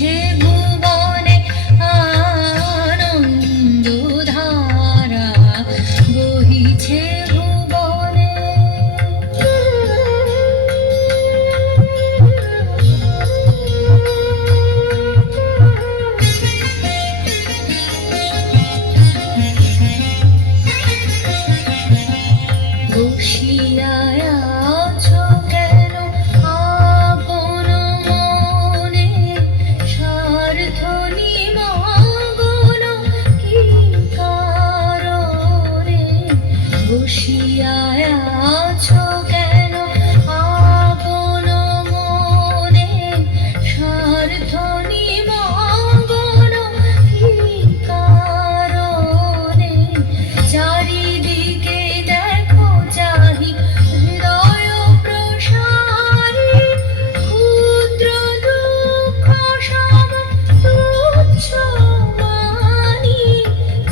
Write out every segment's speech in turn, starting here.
বহিছে ভুবনে আনন্দধারা, বহিছে ভুবনে। বসিয়া আছো কেন আপন মনে, স্বার্থ নিমগ্ন কি কারণে? বসিয়া আছো কেন আপন মনে, স্বার্থ নিমগ্ন কি কারণে? চারিদিকে দেখো চাহি হৃদয় প্রসারী, ক্ষুদ্র দুঃখ সব তুচ্ছ মানি।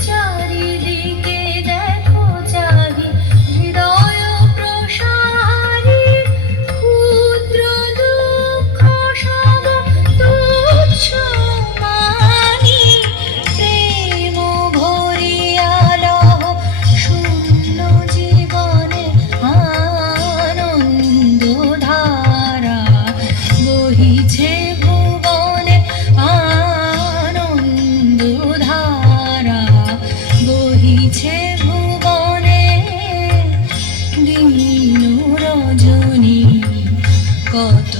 চারিদিকে দেখো চাহি হৃদয় প্রসারী, ক্ষুদ্র দুঃখ সব তুচ্ছ মানি। প্রেম ভরিয়া লহ শূন্য জীবনে আনন্দধারা, বহিছে ভুবনে আনন্দধারা, বহিছে ভুবনে। দিন রজনী কত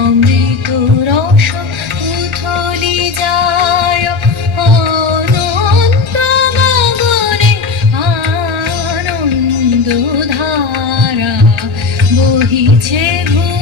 অমৃত রস উথলি যায় অনন্ত গগনে আনন্দধারা, বহিছে ভুবনে।